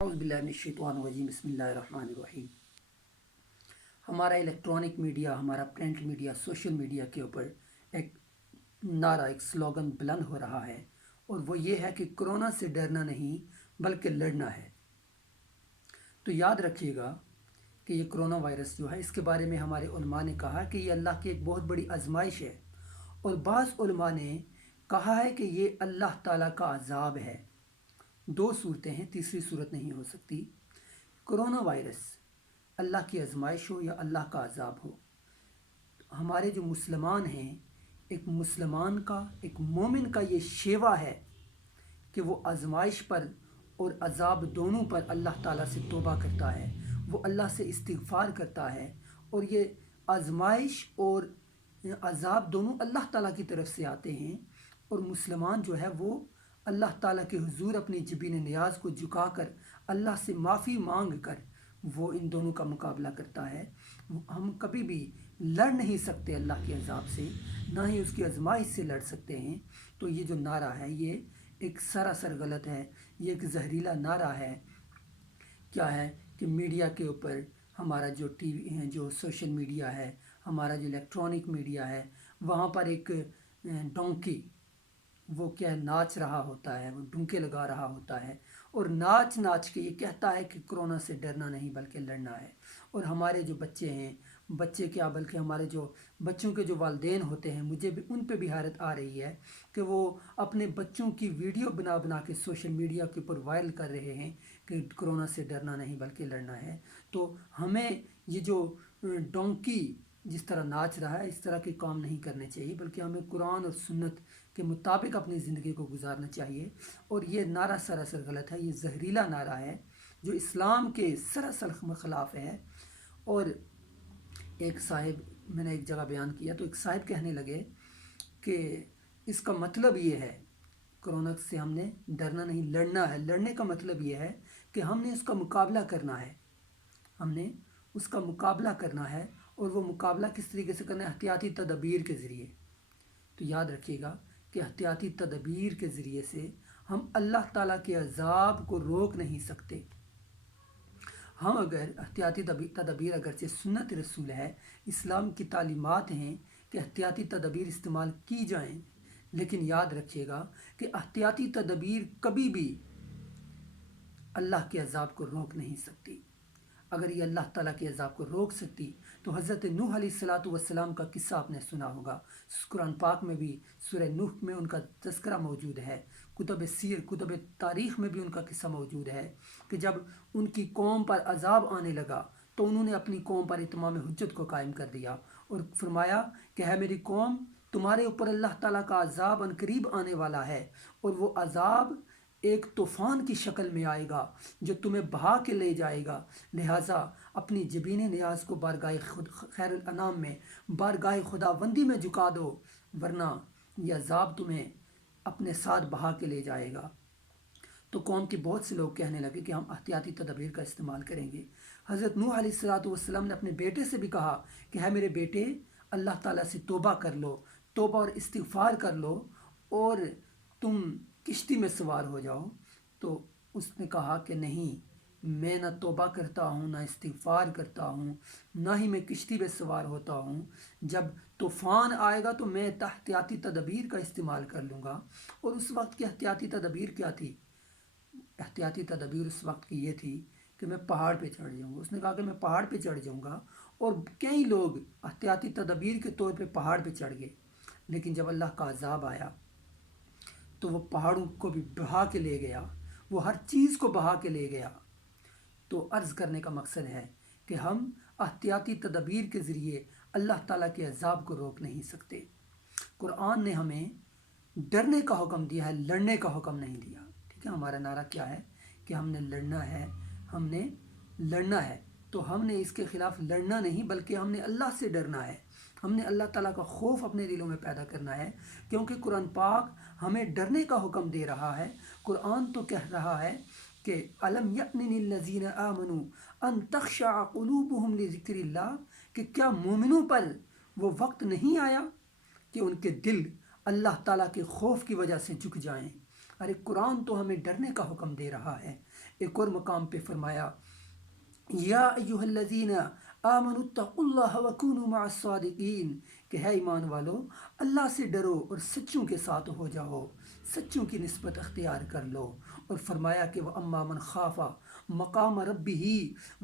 اعوذ باللہ من الشیطان الرجیم بسم اللہ الرحمن الرحیم۔ ہمارا الیکٹرانک میڈیا، ہمارا پرنٹ میڈیا، سوشل میڈیا کے اوپر ایک نعرہ، ایک سلوگن بلند ہو رہا ہے، اور وہ یہ ہے کہ کرونا سے ڈرنا نہیں بلکہ لڑنا ہے۔ تو یاد رکھیے گا کہ یہ کرونا وائرس جو ہے، اس کے بارے میں ہمارے علماء نے کہا کہ یہ اللہ کی ایک بہت بڑی آزمائش ہے، اور بعض علماء نے کہا ہے کہ یہ اللہ تعالیٰ کا عذاب ہے۔ دو صورتیں ہیں، تیسری صورت نہیں ہو سکتی۔ کرونا وائرس اللہ کی آزمائش ہو یا اللہ کا عذاب ہو، ہمارے جو مسلمان ہیں، ایک مسلمان کا، ایک مومن کا یہ شیوا ہے کہ وہ آزمائش پر اور عذاب دونوں پر اللہ تعالیٰ سے توبہ کرتا ہے، وہ اللہ سے استغفار کرتا ہے، اور یہ آزمائش اور عذاب دونوں اللہ تعالیٰ کی طرف سے آتے ہیں، اور مسلمان جو ہے وہ اللہ تعالیٰ کے حضور اپنی جبین نیاز کو جھکا کر اللہ سے معافی مانگ کر وہ ان دونوں کا مقابلہ کرتا ہے۔ ہم کبھی بھی لڑ نہیں سکتے اللہ کے عذاب سے، نہ ہی اس کی آزمائش سے لڑ سکتے ہیں۔ تو یہ جو نعرہ ہے یہ ایک سراسر غلط ہے، یہ ایک زہریلا نعرہ ہے۔ کیا ہے کہ میڈیا کے اوپر ہمارا جو ٹی وی ہے، جو سوشل میڈیا ہے، ہمارا جو الیکٹرانک میڈیا ہے، وہاں پر ایک ڈونکی وہ کیا ناچ رہا ہوتا ہے، وہ ڈنکے لگا رہا ہوتا ہے، اور ناچ ناچ کے یہ کہتا ہے کہ کرونا سے ڈرنا نہیں بلکہ لڑنا ہے۔ اور ہمارے جو بچے ہیں، بچے کیا بلکہ ہمارے جو بچوں کے جو والدین ہوتے ہیں، مجھے بھی ان پہ بھی حیرت آ رہی ہے کہ وہ اپنے بچوں کی ویڈیو بنا بنا کے سوشل میڈیا کے اوپر وائرل کر رہے ہیں کہ کرونا سے ڈرنا نہیں بلکہ لڑنا ہے۔ تو ہمیں یہ جو ڈونکی جس طرح ناچ رہا ہے، اس طرح کے کام نہیں کرنے چاہیے، بلکہ ہمیں قرآن اور سنت کے مطابق اپنی زندگی کو گزارنا چاہیے۔ اور یہ نعرہ سراسر غلط ہے، یہ زہریلا نعرہ ہے جو اسلام کے سراسر خلاف ہے۔ اور ایک صاحب، میں نے ایک جگہ بیان کیا تو ایک صاحب کہنے لگے کہ اس کا مطلب یہ ہے کرونا سے ہم نے ڈرنا نہیں لڑنا ہے۔ لڑنے کا مطلب یہ ہے کہ ہم نے اس کا مقابلہ کرنا ہے، ہم نے اس کا مقابلہ کرنا ہے، اور وہ مقابلہ کس طریقے سے کرنا ہے؟ احتیاطی تدابیر کے ذریعے۔ تو یاد رکھیے گا کہ احتیاطی تدابیر کے ذریعے سے ہم اللہ تعالیٰ کے عذاب کو روک نہیں سکتے۔ ہم اگر احتیاطی تدابیر اگرچہ سنت رسول ہے، اسلام کی تعلیمات ہیں کہ احتیاطی تدابیر استعمال کی جائیں، لیکن یاد رکھیے گا کہ احتیاطی تدابیر کبھی بھی اللہ کے عذاب کو روک نہیں سکتی۔ اگر یہ اللہ تعالیٰ کے عذاب کو روک سکتی تو حضرت نوح علیہ السلام کا قصہ آپ نے سنا ہوگا، قرآن پاک میں بھی سورہ نوح میں ان کا تذکرہ موجود ہے، کتب سیر، کتب تاریخ میں بھی ان کا قصہ موجود ہے کہ جب ان کی قوم پر عذاب آنے لگا تو انہوں نے اپنی قوم پر اتمام حجت کو قائم کر دیا، اور فرمایا کہ ہے میری قوم، تمہارے اوپر اللہ تعالیٰ کا عذاب عنقریب آنے والا ہے، اور وہ عذاب ایک طوفان کی شکل میں آئے گا جو تمہیں بہا کے لے جائے گا، لہٰذا اپنی جبین نیاز کو بارگاہ خیر الانام میں، بارگاہ خداوندی میں جھکا دو، ورنہ یہ عذاب تمہیں اپنے ساتھ بہا کے لے جائے گا۔ تو قوم کے بہت سے لوگ کہنے لگے کہ ہم احتیاطی تدابیر کا استعمال کریں گے۔ حضرت نوح علیہ السلام نے اپنے بیٹے سے بھی کہا کہ ہے میرے بیٹے، اللہ تعالیٰ سے توبہ کر لو، توبہ اور استغفار کر لو، اور تم کشتی میں سوار ہو جاؤ۔ تو اس نے کہا کہ نہیں، میں نہ توبہ کرتا ہوں، نہ استغفار کرتا ہوں، نہ ہی میں کشتی میں سوار ہوتا ہوں۔ جب طوفان آئے گا تو میں احتیاطی تدابیر کا استعمال کر لوں گا۔ اور اس وقت کی احتیاطی تدابیر کیا تھی؟ احتیاطی تدابیر اس وقت کی یہ تھی کہ میں پہاڑ پہ چڑھ جاؤں گا۔ اس نے کہا کہ میں پہاڑ پہ چڑھ جاؤں گا، اور کئی لوگ احتیاطی تدابیر کے طور پہ پہاڑ پہ چڑھ گئے، لیکن جب اللہ کا عذاب آیا تو وہ پہاڑوں کو بھی بہا کے لے گیا، وہ ہر چیز کو بہا کے لے گیا۔ تو عرض کرنے کا مقصد ہے کہ ہم احتیاطی تدابیر کے ذریعے اللہ تعالیٰ کے عذاب کو روک نہیں سکتے۔ قرآن نے ہمیں ڈرنے کا حکم دیا ہے، لڑنے کا حکم نہیں دیا۔ ٹھیک ہے، ہمارا نعرہ کیا ہے کہ ہم نے لڑنا ہے، ہم نے لڑنا ہے۔ تو ہم نے اس کے خلاف لڑنا نہیں بلکہ ہم نے اللہ سے ڈرنا ہے، ہم نے اللہ تعالیٰ کا خوف اپنے دلوں میں پیدا کرنا ہے، کیونکہ قرآن پاک ہمیں ڈرنے کا حکم دے رہا ہے۔ قرآن تو کہہ رہا ہے کہ أَلَمْ يَأْنِ لِلَّذِينَ آمَنُوا أَن تَخْشَعَ قُلُوبُهُمْ لِذِكْرِ اللَّهِ کہ کیا مومنوں پر وہ وقت نہیں آیا کہ ان کے دل اللہ تعالیٰ کے خوف کی وجہ سے جھک جائیں۔ ارے قرآن تو ہمیں ڈرنے کا حکم دے رہا ہے، ایک اور مقام پہ فرمایا یا ایھا الذین آمنوا اتقوا اللہ وکونوا مع الصادقین، کہ ہے ایمان والو اللہ سے ڈرو اور سچوں کے ساتھ ہو جاؤ، سچوں کی نسبت اختیار کر لو۔ اور فرمایا کہ وَأَمَّا مَنْ خَافَ مَقَامَ رَبِّهِ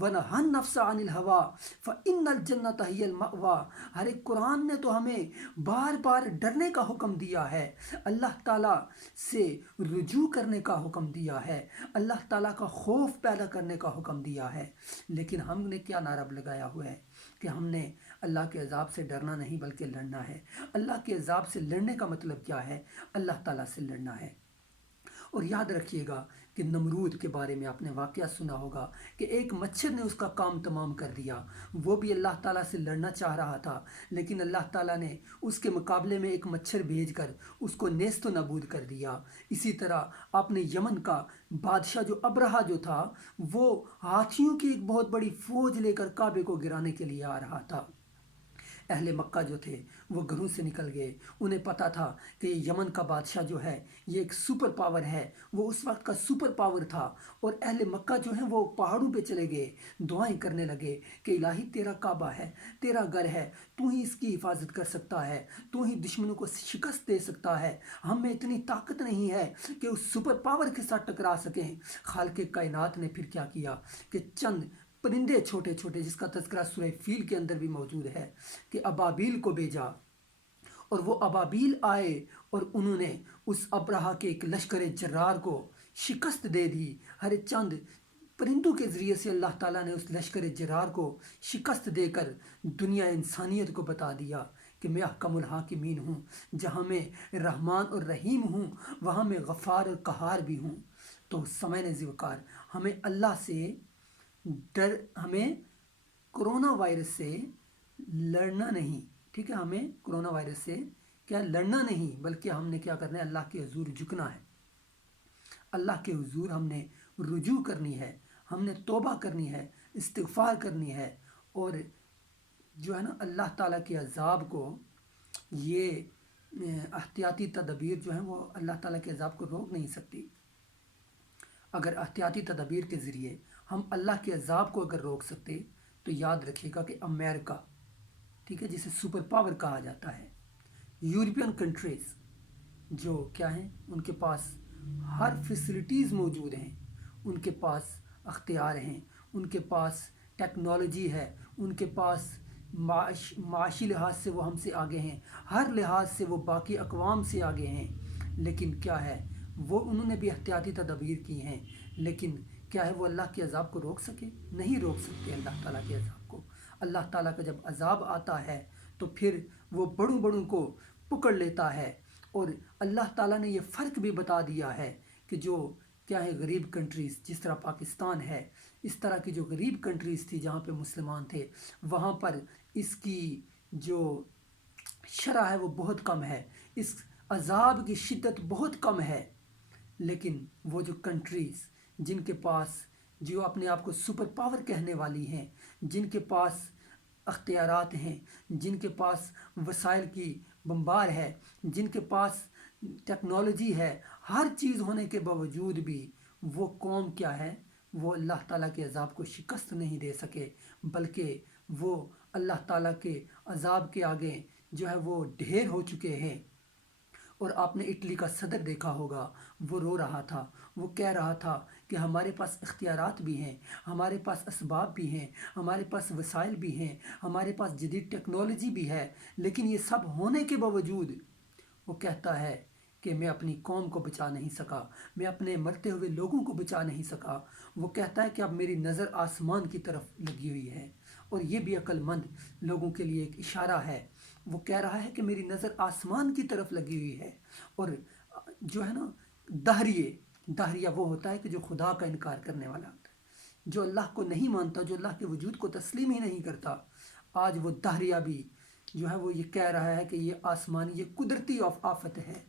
وَنَهَى النَّفْسَ عَنِ الْهَوَىٰ فَإِنَّ الْجَنَّةَ هِيَ الْمَأْوَىٰ۔ ہر ایک قرآن نے تو ہمیں بار بار ڈرنے کا حکم دیا ہے، اللہ تعالیٰ سے رجوع کرنے کا حکم دیا ہے، اللہ تعالیٰ کا خوف پیدا کرنے کا حکم دیا ہے، لیکن ہم نے کیا نعرہ لگایا ہوا ہے کہ ہم نے اللہ کے عذاب سے ڈرنا نہیں بلکہ لڑنا ہے۔ اللہ کے عذاب سے لڑنے کا مطلب کیا ہے؟ اللہ تعالیٰ سے لڑنا ہے۔ اور یاد رکھیے گا کہ نمرود کے بارے میں آپ نے واقعہ سنا ہوگا کہ ایک مچھر نے اس کا کام تمام کر دیا، وہ بھی اللہ تعالیٰ سے لڑنا چاہ رہا تھا، لیکن اللہ تعالیٰ نے اس کے مقابلے میں ایک مچھر بھیج کر اس کو نیست و نابود کر دیا۔ اسی طرح آپ نے یمن کا بادشاہ جو ابرہہ جو تھا، وہ ہاتھیوں کی ایک بہت بڑی فوج لے کر کعبے کو گرانے کے لیے آ رہا تھا۔ اہل مکہ جو تھے وہ گھروں سے نکل گئے، انہیں پتا تھا کہ یمن کا بادشاہ جو ہے یہ ایک سپر پاور ہے، وہ اس وقت کا سپر پاور تھا، اور اہل مکہ جو ہیں وہ پہاڑوں پہ چلے گئے، دعائیں کرنے لگے کہ الہی تیرا کعبہ ہے، تیرا گھر ہے، تو ہی اس کی حفاظت کر سکتا ہے، تو ہی دشمنوں کو شکست دے سکتا ہے، ہم میں اتنی طاقت نہیں ہے کہ اس سپر پاور کے ساتھ ٹکرا سکیں۔ خالق کائنات نے پھر کیا کیا کہ چند پرندے چھوٹے چھوٹے، جس کا تذکرہ سورہ فیل کے اندر بھی موجود ہے، کہ ابابیل کو بھیجا، اور وہ ابابیل آئے اور انہوں نے اس ابرہہ کے ایک لشکر جرار کو شکست دے دی۔ ہر چند پرندوں کے ذریعے سے اللہ تعالیٰ نے اس لشکر جرار کو شکست دے کر دنیا انسانیت کو بتا دیا کہ میں احکم الحاکمین ہوں، جہاں میں رحمان اور رحیم ہوں وہاں میں غفار اور قہار بھی ہوں۔ تو سامعین ذوقار، ہمیں اللہ سے ہمیں کرونا وائرس سے لڑنا نہیں، ٹھیک ہے، ہمیں کرونا وائرس سے کیا لڑنا نہیں، بلکہ ہم نے کیا کرنا ہے؟ اللہ کے حضور جھکنا ہے، اللہ کے حضور ہم نے رجوع کرنی ہے، ہم نے توبہ کرنی ہے، استغفار کرنی ہے، اور جو ہے نا اللہ تعالیٰ کے عذاب کو، یہ احتیاطی تدابیر جو ہیں وہ اللہ تعالیٰ کے عذاب کو روک نہیں سکتی۔ اگر احتیاطی تدابیر کے ذریعے ہم اللہ کے عذاب کو اگر روک سکتے تو یاد رکھیے گا کہ امریکہ، ٹھیک ہے، جسے سپر پاور کہا جاتا ہے، یورپین کنٹریز جو کیا ہیں، ان کے پاس ہر فیسلٹیز موجود ہیں، ان کے پاس اختیار ہیں، ان کے پاس ٹیکنالوجی ہے، ان کے پاس معاشی لحاظ سے وہ ہم سے آگے ہیں، ہر لحاظ سے وہ باقی اقوام سے آگے ہیں، لیکن کیا ہے، وہ انہوں نے بھی احتیاطی تدابیر کی ہیں، لیکن کیا ہے وہ اللہ کے عذاب کو روک سکے؟ نہیں روک سکتے اللہ تعالیٰ کے عذاب کو۔ اللہ تعالیٰ کا جب عذاب آتا ہے تو پھر وہ بڑوں بڑوں کو پکڑ لیتا ہے، اور اللہ تعالیٰ نے یہ فرق بھی بتا دیا ہے کہ جو کیا ہے غریب کنٹریز، جس طرح پاکستان ہے، اس طرح کی جو غریب کنٹریز تھی جہاں پہ مسلمان تھے، وہاں پر اس کی جو شرح ہے وہ بہت کم ہے، اس عذاب کی شدت بہت کم ہے، لیکن وہ جو کنٹریز جن کے پاس، جو اپنے آپ کو سپر پاور کہنے والی ہیں، جن کے پاس اختیارات ہیں، جن کے پاس وسائل کی بمبار ہے، جن کے پاس ٹیکنالوجی ہے، ہر چیز ہونے کے باوجود بھی وہ قوم کیا ہے، وہ اللہ تعالیٰ کے عذاب کو شکست نہیں دے سکے، بلکہ وہ اللہ تعالیٰ کے عذاب کے آگے جو ہے وہ ڈھیر ہو چکے ہیں۔ اور آپ نے اٹلی کا صدر دیکھا ہوگا، وہ رو رہا تھا، وہ کہہ رہا تھا کہ ہمارے پاس اختیارات بھی ہیں، ہمارے پاس اسباب بھی ہیں، ہمارے پاس وسائل بھی ہیں، ہمارے پاس جدید ٹیکنالوجی بھی ہے، لیکن یہ سب ہونے کے باوجود وہ کہتا ہے کہ میں اپنی قوم کو بچا نہیں سکا، میں اپنے مرتے ہوئے لوگوں کو بچا نہیں سکا۔ وہ کہتا ہے کہ اب میری نظر آسمان کی طرف لگی ہوئی ہے، اور یہ بھی عقل مند لوگوں کے لیے ایک اشارہ ہے۔ وہ کہہ رہا ہے کہ میری نظر آسمان کی طرف لگی ہوئی ہے، اور جو ہے نا دہریہ وہ ہوتا ہے کہ جو خدا کا انکار کرنے والا ہوتا ہے، جو اللہ کو نہیں مانتا، جو اللہ کے وجود کو تسلیم ہی نہیں کرتا۔ آج وہ دہریہ بھی جو ہے وہ یہ کہہ رہا ہے کہ یہ آسمانی، یہ قدرتی آفت ہے،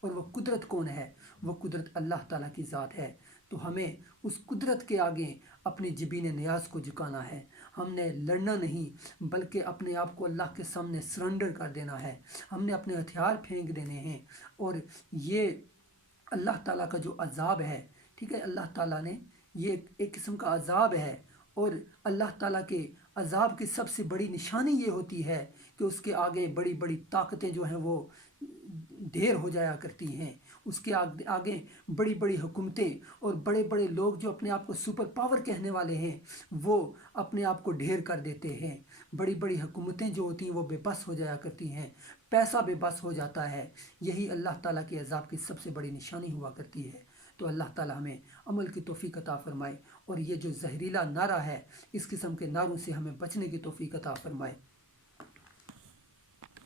اور وہ قدرت کون ہے؟ وہ قدرت اللہ تعالیٰ کی ذات ہے۔ تو ہمیں اس قدرت کے آگے اپنی جبین نیاز کو جھکانا ہے، ہم نے لڑنا نہیں بلکہ اپنے آپ کو اللہ کے سامنے سرنڈر کر دینا ہے، ہم نے اپنے ہتھیار پھینک دینے ہیں، اور یہ اللہ تعالیٰ کا جو عذاب ہے، ٹھیک ہے، اللہ تعالیٰ نے یہ ایک قسم کا عذاب ہے، اور اللہ تعالیٰ کے عذاب کی سب سے بڑی نشانی یہ ہوتی ہے کہ اس کے آگے بڑی بڑی طاقتیں جو ہیں وہ ڈھیر ہو جایا کرتی ہیں، اس کے آگے بڑی بڑی حکومتیں اور بڑے بڑے لوگ جو اپنے آپ کو سپر پاور کہنے والے ہیں وہ اپنے آپ کو ڈھیر کر دیتے ہیں۔ بڑی بڑی حکومتیں جو ہوتی ہیں وہ بے بس ہو جایا کرتی ہیں، پیسہ بے بس ہو جاتا ہے۔ یہی اللہ تعالیٰ کے عذاب کی سب سے بڑی نشانی ہوا کرتی ہے۔ تو اللہ تعالیٰ ہمیں عمل کی توفیق عطا فرمائے، اور یہ جو زہریلا نعرہ ہے اس قسم کے نعروں سے ہمیں بچنے کی توفیق عطا فرمائے۔